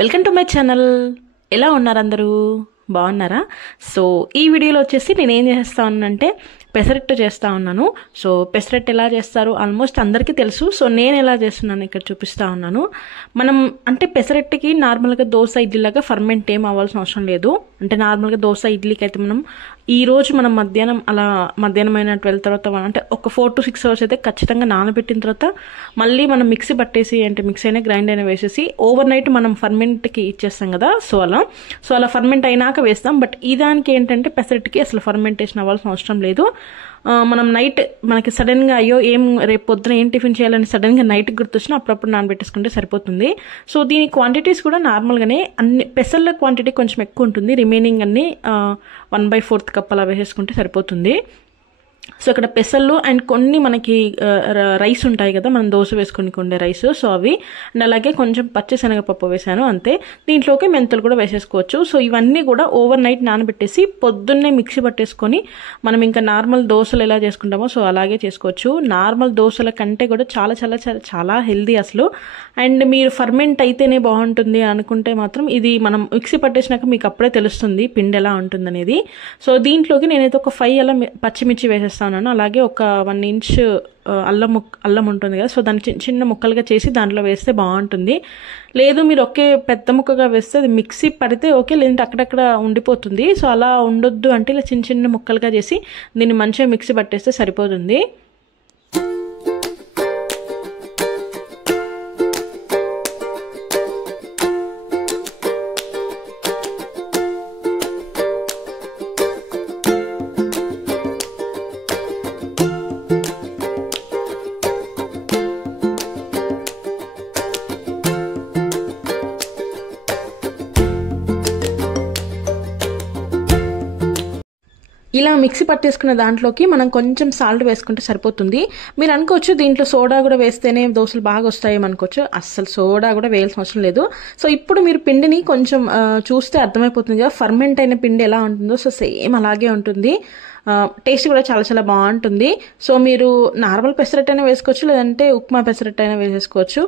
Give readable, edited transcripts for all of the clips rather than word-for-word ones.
Welcome to my channel. ఎలా ఉన్నారు అందరూ? బాగున్నారా? సో ఈ వీడియోలో వచ్చేసి నేను ఏం చేస్తా ఉన్నానంటే పెసరట్టు చేస్తూ ఉన్నాను. సో పెసరట్టు ఎలా చేస్తారు ఆల్మోస్ట్ అందరికీ తెలుసు. సో నేను ఎలా చేస్తున్నాను ఇక్కడ చూపిస్తూ ఉన్నాను. మనం అంటే పెసరట్టుకి నార్మల్గా దోశ ఇడ్లీలాగా ఫర్మెంట్ ఏం అవ్వాల్సిన అవసరం లేదు. అంటే నార్మల్గా దోశ ఇడ్లీకి అయితే మనం మధ్యాహ్నం అయిన 12 తర్వాత అంటే ఒక 4 to 6 hours అయితే ఖచ్చితంగా నానబెట్టిన తర్వాత మళ్ళీ మనం మిక్సీ పట్టేసి అంటే మిక్సీ అయినా గ్రైండ్ అయినా వేసేసి ఓవర్ నైట్ మనం ఫర్మెంట్కి ఇచ్చేస్తాం కదా. సో అలా ఫర్మెంట్ అయినాక వేస్తాం. బట్ ఈ దానికి ఏంటంటే పెసరట్టుకి అసలు ఫర్మెంటేషన్ అవ్వాల్సిన అవసరం లేదు. మనం నైట్ మనకి సడన్గా అయ్యో రేపు పొద్దున ఏం టిఫిన్ చేయాలని సడన్గా నైట్కి గుర్తొచ్చినా అప్పుడప్పుడు నానబెట్టేసుకుంటే సరిపోతుంది. సో దీని క్వాంటిటీస్ కూడా నార్మల్గానే అన్ని పెసర్ల క్వాంటిటీ కొంచెం ఎక్కువ ఉంటుంది. రిమైనింగ్ అన్ని 1/4 కప్ అలా వేసేసుకుంటే సరిపోతుంది. సో ఇక్కడ పెసళ్ళు అండ్ కొన్ని మనకి రైస్ ఉంటాయి కదా, మనం దోశ వేసుకొని ఉండే రైస్. సో అవి అండ్ అలాగే కొంచెం పచ్చిశనగపప్పు వేసాను అంతే. దీంట్లోకి మెంతులు కూడా వేసేసుకోవచ్చు. సో ఇవన్నీ కూడా ఓవర్ నైట్ నానబెట్టేసి పొద్దున్నే మిక్సీ పట్టేసుకొని మనం ఇంకా నార్మల్ దోశలు ఎలా చేసుకుంటామో సో అలాగే చేసుకోవచ్చు. నార్మల్ దోశల కంటే కూడా చాలా చాలా చాలా చాలా హెల్దీ అసలు. అండ్ మీరు ఫర్మెంట్ అయితేనే బాగుంటుంది అనుకుంటే మాత్రం ఇది మనం మిక్సీ పట్టేసినాక మీకు అప్పుడే తెలుస్తుంది పిండి ఎలా ఉంటుంది అనేది. సో దీంట్లోకి నేనైతే ఒక 5 అలా పచ్చిమిర్చి వేసేస్తాను. అలాగే ఒక 1 inch అల్లం ఉంటుంది కదా, సో దాన్ని చిన్న ముక్కలుగా చేసి దాంట్లో వేస్తే బాగుంటుంది. లేదు మీరు ఒకే పెద్ద ముక్కగా వేస్తే అది మిక్సీ పడితే ఓకే, లేదంటే అక్కడక్కడ ఉండిపోతుంది. సో అలా ఉండొద్దు అంటే ఇలా చిన్న చిన్న ముక్కలుగా చేసి దీన్ని మంచిగా మిక్సీ పట్టేస్తే సరిపోతుంది. ఇలా మిక్సీ పట్టేసుకున్న దాంట్లోకి మనం కొంచెం సాల్ట్ వేసుకుంటే సరిపోతుంది. మీరు అనుకోవచ్చు దీంట్లో సోడా కూడా వేస్తేనే దోశలు బాగా వస్తాయేమో అనుకోవచ్చు. అస్సలు సోడా కూడా వేయాల్సిన అవసరం లేదు. సో ఇప్పుడు మీరు పిండిని కొంచెం చూస్తే అర్థమైపోతుంది కదా ఫర్మెంట్ అయిన పిండి ఎలా ఉంటుందో. సో సేమ్ అలాగే ఉంటుంది. టేస్ట్ కూడా చాలా చాలా బాగుంటుంది. సో మీరు నార్మల్ పెసరట్టు అయినా వేసుకోవచ్చు, లేదంటే ఉప్మా పెసరట్టు అయినా వేసేసుకోవచ్చు.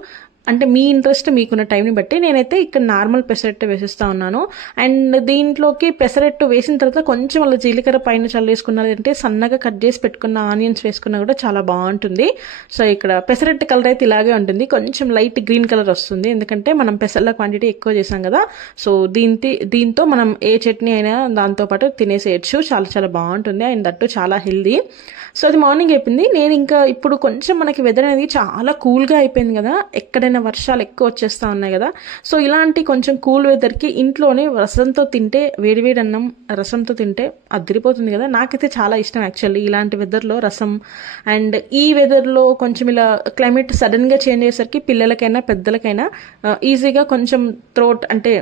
అంటే మీ ఇంట్రెస్ట్ మీకున్న టైంని బట్టి. నేనైతే ఇక్కడ నార్మల్ పెసరట్టు వేసేస్తా ఉన్నాను. అండ్ దీంట్లోకి పెసరట్టు వేసిన తర్వాత కొంచెం అలా జీలకర్ర పైన చల్లేసుకున్నారంటే సన్నగా కట్ చేసి పెట్టుకున్న ఆనియన్స్ వేసుకున్నా కూడా చాలా బాగుంటుంది. సో ఇక్కడ పెసరట్టు కలర్ అయితే ఇలాగే ఉంటుంది. కొంచెం లైట్ గ్రీన్ కలర్ వస్తుంది, ఎందుకంటే మనం పెసర్ల క్వాంటిటీ ఎక్కువ చేసాం కదా. సో దీంతో మనం ఏ చట్నీ అయినా దాంతో పాటు తినేసేయచ్చు. చాలా చాలా బాగుంటుంది అండ్ దట్టు చాలా హెల్దీ. సో అది మార్నింగ్ అయిపోయింది. నేను ఇంకా ఇప్పుడు కొంచెం మనకి వెదర్ అనేది చాలా కూల్గా అయిపోయింది కదా, ఎక్కడైనా వర్షాలు ఎక్కువ వచ్చేస్తా ఉన్నాయి కదా. సో ఇలాంటి కొంచెం కూల్ వెదర్కి ఇంట్లోనే రసంతో తింటే, వేడివేడి అన్నం రసంతో తింటే అదిరిపోతుంది కదా. నాకైతే చాలా ఇష్టం యాక్చువల్లీ ఇలాంటి వెదర్లో రసం. అండ్ ఈ వెదర్లో కొంచెం ఇలా క్లైమేట్ సడన్గా చేంజ్ అయ్యేసరికి పిల్లలకైనా పెద్దలకైనా ఈజీగా కొంచెం థ్రోట్ అంటే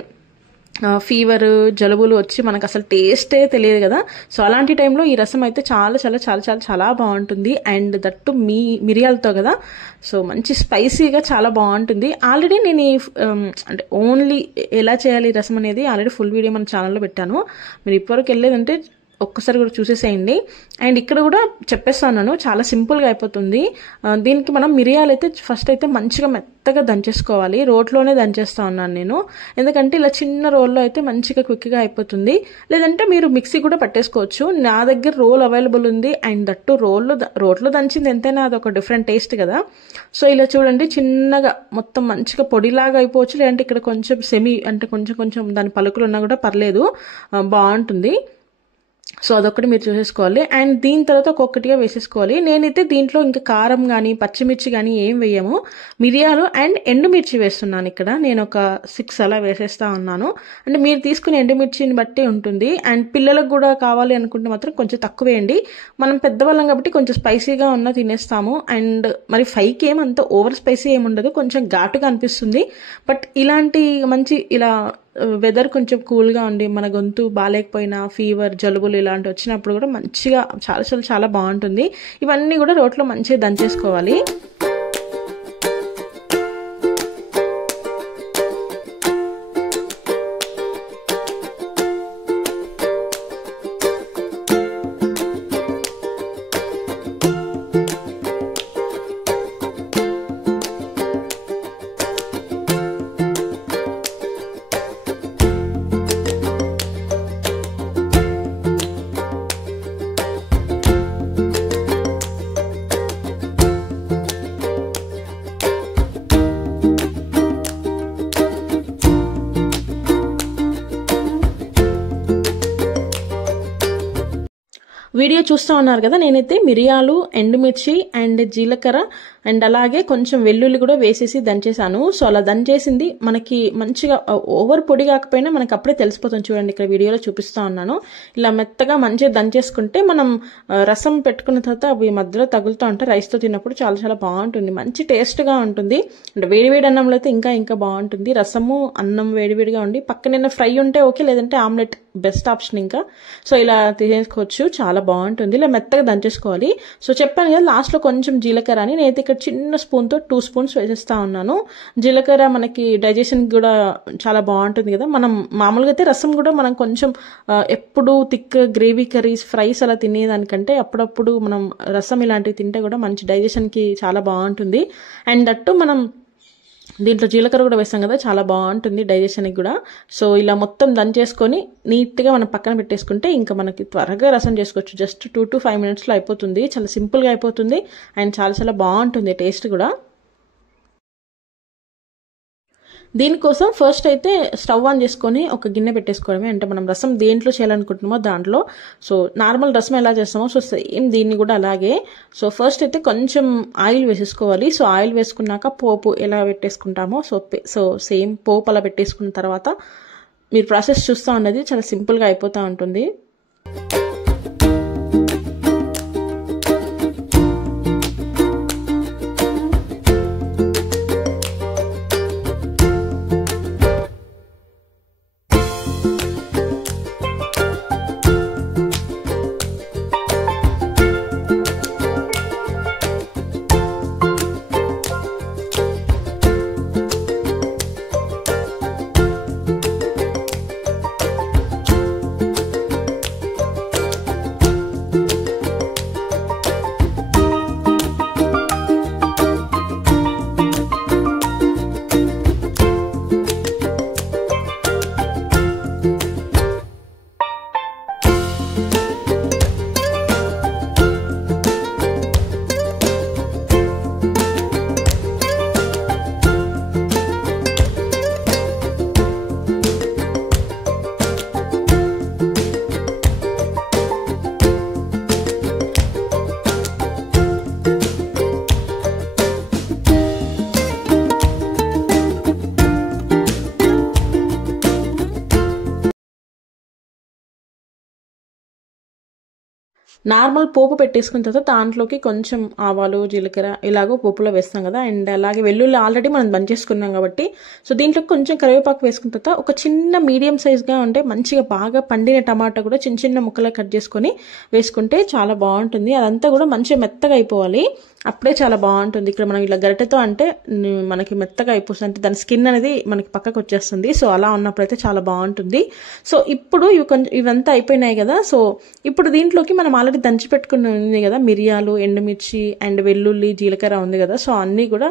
ఫీవర్ జలుబులు వచ్చి మనకు అసలు టేస్టే తెలియదు కదా. సో అలాంటి టైంలో ఈ రసం అయితే చాలా చాలా చాలా చాలా చాలా బాగుంటుంది. అండ్ దట్టు మిరియాలతో కదా, సో మంచి స్పైసీగా చాలా బాగుంటుంది. ఆల్రెడీ నేను అంటే ఓన్లీ ఎలా చేయాలి ఈ రసం అనేది ఆల్రెడీ ఫుల్ వీడియో మన ఛానల్లో పెట్టాను. మీరు ఇప్పటివరకు వెళ్ళేదంటే ఒక్కసారి కూడా చూసేసేయండి. అండ్ ఇక్కడ కూడా చెప్పేస్తాను, చాలా సింపుల్గా అయిపోతుంది. దీనికి మనం మిరియాలు అయితే ఫస్ట్ అయితే మంచిగా మెత్తగా దంచేసుకోవాలి. రోట్లోనే దంచేస్తా ఉన్నాను నేను, ఎందుకంటే ఇలా చిన్న రోల్లో అయితే మంచిగా క్విక్గా అయిపోతుంది. లేదంటే మీరు మిక్సీ కూడా పట్టేసుకోవచ్చు. నా దగ్గర రోల్ అవైలబుల్ ఉంది. అండ్ దట్టు రోట్లో దంచింది ఎంతైనా అదొక డిఫరెంట్ టేస్ట్ కదా. సో ఇలా చూడండి చిన్నగా మొత్తం మంచిగా పొడిలాగా అయిపోవచ్చు. లేదంటే ఇక్కడ కొంచెం అంటే కొంచెం దాని పలుకులు ఉన్నా కూడా పర్లేదు, బాగుంటుంది. సో అదొకటి మీరు చూసేసుకోవాలి. అండ్ దీని తర్వాత ఒక్కొక్కటిగా వేసేసుకోవాలి. నేనైతే దీంట్లో ఇంకా కారం కానీ పచ్చిమిర్చి కానీ ఏం వేయము, మిరియాలు అండ్ ఎండుమిర్చి వేస్తున్నాను. ఇక్కడ నేను ఒక 6 అలా వేసేస్తా ఉన్నాను. అంటే మీరు తీసుకునే ఎండుమిర్చిని బట్టి ఉంటుంది. అండ్ పిల్లలకు కూడా కావాలి అనుకుంటే మాత్రం కొంచెం తక్కువ వేయండి. మనం పెద్దవాళ్ళం కాబట్టి కొంచెం స్పైసీగా ఉన్న తినేస్తాము. అండ్ మరి 5కి ఏమంత ఓవర్ స్పైసీ ఏముండదు, కొంచెం ఘాటుగా అనిపిస్తుంది. బట్ ఇలాంటి మంచి ఇలా వెదర్ కొంచెం కూల్గా ఉండి మన గొంతు బాగాలేకపోయినా ఫీవర్ జలుబులు ఇలాంటి వచ్చినప్పుడు కూడా మంచిగా చాలా చాలా చాలా బాగుంటుంది. ఇవన్నీ కూడా రోట్లో మంచిగా దంచేసుకోవాలి. వీడియో చూస్తూ ఉన్నారు కదా, నేనైతే మిరియాలు, ఎండుమిర్చి అండ్ జీలకర్ర అండ్ అలాగే కొంచెం వెల్లుల్లి కూడా వేసేసి దంచేసాను. సో అలా దంచేసింది మనకి మంచిగా ఓవర్ పొడి కాకపోయినా మనకి అప్పుడే తెలిసిపోతుంది. చూడండి ఇక్కడ వీడియోలో చూపిస్తా ఉన్నాను. ఇలా మెత్తగా మంచిగా దంచేసుకుంటే మనం రసం పెట్టుకున్న తర్వాత అవి మధ్యలో తగులుతూ ఉంటాయి. రైస్తో తిన్నప్పుడు చాలా చాలా బాగుంటుంది, మంచి టేస్ట్గా ఉంటుంది. అంటే వేడివేడి అన్నంలో అయితే ఇంకా బాగుంటుంది. రసము అన్నం వేడివేడిగా ఉండి పక్కన ఫ్రై ఉంటే ఓకే, లేదంటే ఆమ్లెట్ బెస్ట్ ఆప్షన్ ఇంకా. సో ఇలా తీసేసుకోవచ్చు, చాలా బాగుంటుంది. ఇలా మెత్తగా దంచేసుకోవాలి. సో చెప్పాను కదా లాస్ట్లో కొంచెం జీలకర్ర అని, నేనైతే ఇక్కడ చిన్న స్పూన్తో 2 స్పూన్స్ వేసేస్తా ఉన్నాను. జీలకర్ర మనకి డైజెషన్ కూడా చాలా బాగుంటుంది కదా. మనం మామూలుగా అయితే రసం కూడా మనం కొంచెం ఎప్పుడు థిక్ గ్రేవీ కర్రీస్ ఫ్రైస్ అలా తినేదానికంటే అప్పుడప్పుడు మనం రసం ఇలాంటివి తింటే కూడా మంచి డైజెషన్కి చాలా బాగుంటుంది. అండ్ అట్టు మనం దీంట్లో జీలకర్ర కూడా వేస్తాం కదా, చాలా బాగుంటుంది డైజెషన్కి కూడా. సో ఇలా మొత్తం దంచేసుకొని నీట్గా మనం పక్కన పెట్టేసుకుంటే ఇంకా మనకి త్వరగా రసం చేసుకోవచ్చు. జస్ట్ 2 to 5 minutesలో అయిపోతుంది. చాలా సింపుల్గా అయిపోతుంది అండ్ చాలా బాగుంటుంది టేస్ట్ కూడా. దీనికోసం ఫస్ట్ అయితే స్టవ్ ఆన్ చేసుకొని ఒక గిన్నె పెట్టేసుకోవడమే. అంటే మనం రసం దేంట్లో చేయాలనుకుంటున్నామో దాంట్లో. సో నార్మల్ రసం ఎలా చేస్తామో సో సేమ్ దీన్ని కూడా అలాగే. సో ఫస్ట్ అయితే కొంచెం ఆయిల్ వేసేసుకోవాలి. సో ఆయిల్ వేసుకున్నాక పోపు ఎలా పెట్టేసుకుంటామో సో సేమ్ పోపు అలా పెట్టేసుకున్న తర్వాత మీరు ప్రాసెస్ చూస్తూ ఉన్నది చాలా సింపుల్గా అయిపోతూ ఉంటుంది. నార్మల్ పోపు పెట్టేసుకున్న తర్వాత దాంట్లోకి కొంచెం ఆవాలు, జీలకర్ర ఇలాగో పోపులో వేస్తాం కదా. అండ్ అలాగే వెల్లుల్లి ఆల్రెడీ మనం దంచేసుకున్నాం కాబట్టి సో దీంట్లో కొంచెం కరివేపాకు వేసుకున్న తర్వాత ఒక చిన్న మీడియం సైజ్గా ఉంటే మంచిగా బాగా పండిన టమాటా కూడా చిన్న ముక్కలు కట్ చేసుకొని వేసుకుంటే చాలా బాగుంటుంది. అదంతా కూడా మంచిగా మెత్తగా అయిపోవాలి, అప్పుడే చాలా బాగుంటుంది. ఇక్కడ మనం ఇలా గరిటెతో అంటే మనకి మెత్తగా అయిపోతుంది, అంటే దాని స్కిన్ అనేది మనకి పక్కకు వచ్చేస్తుంది. సో అలా ఉన్నప్పుడైతే చాలా బాగుంటుంది. సో ఇప్పుడు ఇవంతా అయిపోయినాయి కదా. సో ఇప్పుడు దీంట్లోకి మనం ఆల్రెడీ దంచి పెట్టుకుని ఉంది కదా, మిరియాలు, ఎండుమిర్చి అండ్ వెల్లుల్లి, జీలకర్ర ఉంది కదా. సో అన్నీ కూడా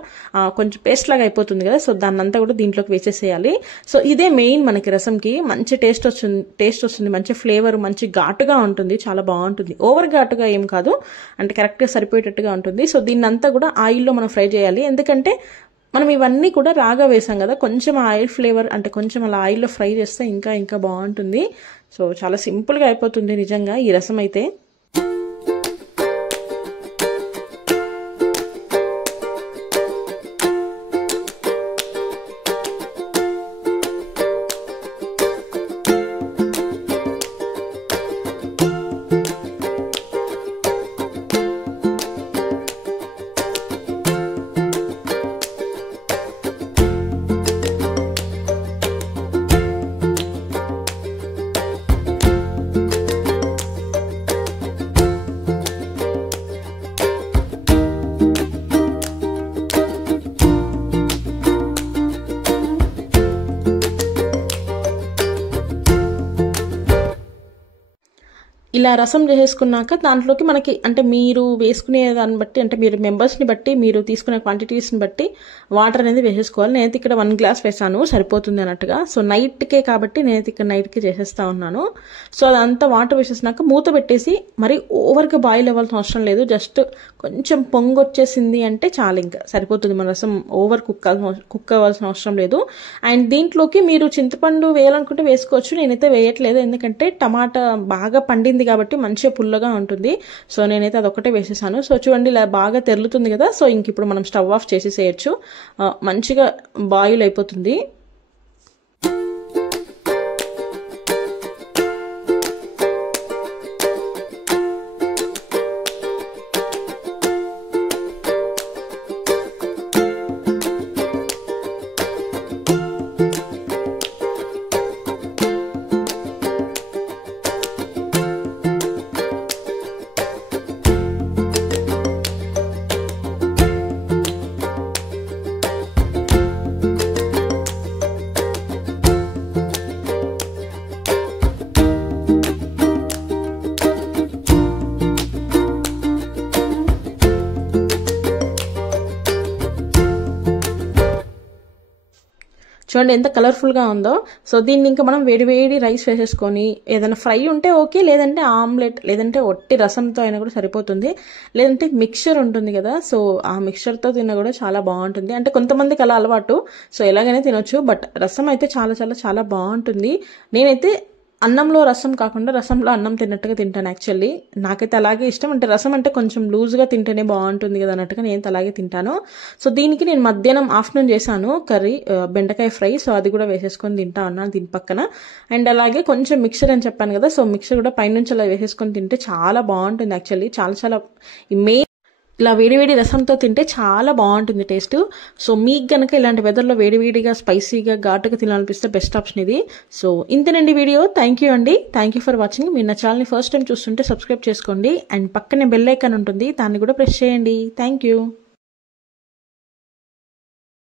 కొంచెం పేస్ట్ లాగా అయిపోతుంది కదా. సో దాన్ని అంతా కూడా దీంట్లోకి వేసేసేయాలి. సో ఇదే మెయిన్ మనకి రసంకి మంచి టేస్ట్ వస్తుంది, మంచి ఫ్లేవర్, మంచి ఘాటుగా ఉంటుంది, చాలా బాగుంటుంది. ఓవర్ ఘాటుగా ఏం కాదు, అంటే కరెక్ట్గా సరిపోయేటట్టుగా ఉంటుంది. సో దీన్ని అంతా కూడా ఆయిల్లో మనం ఫ్రై చేయాలి. ఎందుకంటే మనం ఇవన్నీ కూడా రాగా వేసాం కదా, కొంచెం ఆయిల్ ఫ్లేవర్ అంటే కొంచెం అలా ఆయిల్లో ఫ్రై చేస్తే ఇంకా బాగుంటుంది. సో చాలా సింపుల్గా అయిపోతుంది నిజంగా ఈ రసం అయితే. ఇలా రసం చేసేసుకున్నాక దాంట్లోకి మనకి అంటే మీరు వేసుకునే దాన్ని బట్టి, అంటే మీరు మెంబర్స్ని బట్టి, మీరు తీసుకునే క్వాంటిటీస్ని బట్టి వాటర్ అనేది వేసేసుకోవాలి. నేనైతే ఇక్కడ 1 గ్లాస్ వేసాను, సరిపోతుంది అన్నట్టుగా. సో నైట్కే కాబట్టి నేనైతే ఇక్కడ నైట్కి చేసేస్తా ఉన్నాను. సో అదంతా వాటర్ వేసేసినాక మూత పెట్టేసి మరి ఓవర్గా బాయిల్ అవ్వాల్సిన అవసరం లేదు. జస్ట్ కొంచెం పొంగు వచ్చేసింది అంటే చాలు, ఇంకా సరిపోతుంది. మన రసం ఓవర్ కుక్ అవ్వాల్సిన అవసరం లేదు. అండ్ దీంట్లోకి మీరు చింతపండు వేయాలనుకుంటే వేసుకోవచ్చు, నేనైతే వేయట్లేదు. ఎందుకంటే టమాటా బాగా పండింది కాబట్టి మంచిగా పుల్లగా ఉంటుంది. సో నేనైతే అదొక్కటే వేసేసాను. సో చూడండి ఇలా బాగా తెరులుతుంది కదా. సో ఇంక ఇప్పుడు మనం స్టవ్ ఆఫ్ చేసేసేయచ్చు. మంచిగా బాయిల్ అయిపోతుంది. చూడండి ఎంత కలర్ఫుల్గా ఉందో. సో దీన్ని ఇంకా మనం వేడి రైస్ వేసేసుకొని ఏదైనా ఫ్రై ఉంటే ఓకే, లేదంటే ఆమ్లెట్, లేదంటే ఒట్టి రసంతో అయినా కూడా సరిపోతుంది. లేదంటే మిక్చర్ ఉంటుంది కదా, సో ఆ మిక్చర్తో తిన్నా కూడా చాలా బాగుంటుంది. అంటే కొంతమందికి అలా అలవాటు, సో ఎలాగైనా తినొచ్చు. బట్ రసం అయితే చాలా చాలా చాలా బాగుంటుంది. నేనైతే అన్నంలో రసం కాకుండా రసంలో అన్నం తిన్నట్టుగా తింటాను. యాక్చువల్లీ నాకైతే అలాగే ఇష్టం. అంటే రసం అంటే కొంచెం లూజ్గా తింటేనే బాగుంటుంది కదా అన్నట్టుగా నేను అలాగే తింటాను. సో దీనికి నేను మధ్యాహ్నం ఆఫ్టర్నూన్ చేశాను కర్రీ, బెండకాయ ఫ్రై. సో అది కూడా వేసేసుకొని తింటా ఉన్నాను దీని పక్కన. అండ్ అలాగే కొంచెం మిక్సర్ అని చెప్పాను కదా, సో మిక్సర్ కూడా పైనుంచి అలా వేసేసుకొని తింటే చాలా బాగుంటుంది. యాక్చువల్లీ చాలా చాలా ఇలా వేడివేడి రసంతో తింటే చాలా బాగుంటుంది టేస్ట్. సో మీకు గనక ఇలాంటి వెదర్లో వేడివేడిగా స్పైసీగా ఘాటుగా తినాలనిపిస్తే బెస్ట్ ఆప్షన్ ఇది. సో ఇంతేనండి వీడియో. థ్యాంక్ యూ అండి. Thank you for watching. మీరు నా ఛానల్ని ఫస్ట్ టైం చూస్తుంటే సబ్స్క్రైబ్ చేసుకోండి. అండ్ పక్కనే బెల్ ఐకాన్ ఉంటుంది, దాన్ని కూడా ప్రెస్ చేయండి. Thank you.